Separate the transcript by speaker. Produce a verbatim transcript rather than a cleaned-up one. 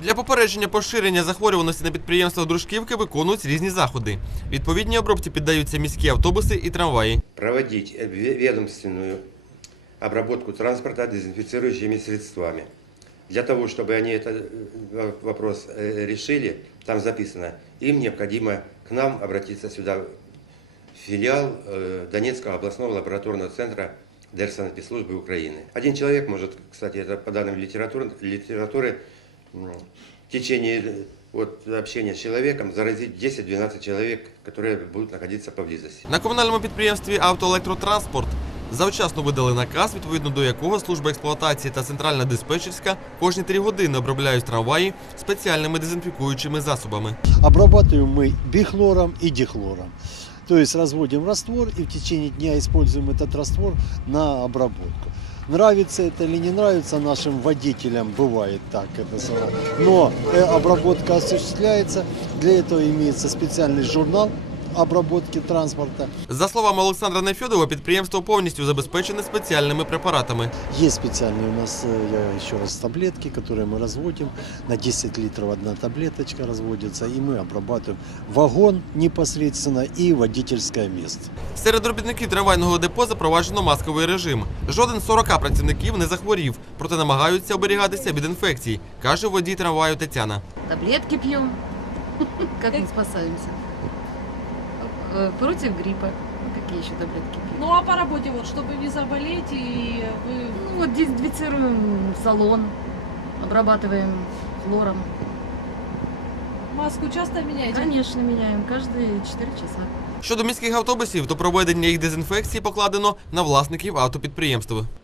Speaker 1: Для попередження поширення захворюваності на підприємствах Дружківки виконують різні заходи. Відповідній обробці піддаються міські автобуси і трамваї.
Speaker 2: Проводити ведомственну обработку транспорту дезінфіцируючими средствами. Для того, чтобы они этот вопрос решили, там записано, им необходимо к нам обратиться сюда, в филиал Донецкого областного лабораторного центра Держсанэпидслужбы Украины. Один человек может, кстати, это по данным литературы, литературы в течение от общения с человеком заразить десять-двенадцать человек, которые будут находиться поблизости.
Speaker 1: На комунальному підприємстві «Автоелектротранспорт» завчасно видали наказ, відповідно до якого служба експлуатації та центральна диспетчерська кожні три години обробляють трамваї спеціальними дезінфікуючими засобами.
Speaker 3: Обрабатываем мы бихлором и дихлором. То есть разводим раствор и в течение дня используем этот раствор на обработку. Нравится это или не нравится нашим водителям, бывает так, это самое. Но обработка осуществляется, для этого имеется специальный журнал обработки транспорта.
Speaker 1: За словами Олександра Нефьодова, підприємство повністю забезпечене спеціальними препаратами.
Speaker 3: Есть специальные у нас, я еще раз, таблетки, которые мы разводим. На десять литров одна таблеточка разводится, и мы обрабатываем вагон непосредственно и водительское место.
Speaker 1: Серед робітників трамвайного депо запроваджено масковий режим. Жоден з сорока працівників не захворів, проте намагаються оберігатися від інфекцій, каже водій трамваю Тетяна.
Speaker 4: Таблетки пьем. Как мы спасаемся? Против гриппа. Какие еще таблетки пьем?
Speaker 5: Ну а по работе, вот, чтобы не заболеть, и вы...
Speaker 4: Ну, вот дезинфицируем салон, обрабатываем хлором.
Speaker 5: Маску часто меняете?
Speaker 4: Конечно, меняем каждые четыре часа.
Speaker 1: Щодо міських автобусів, то проведення їх дезінфекції покладено на власників автопідприємств.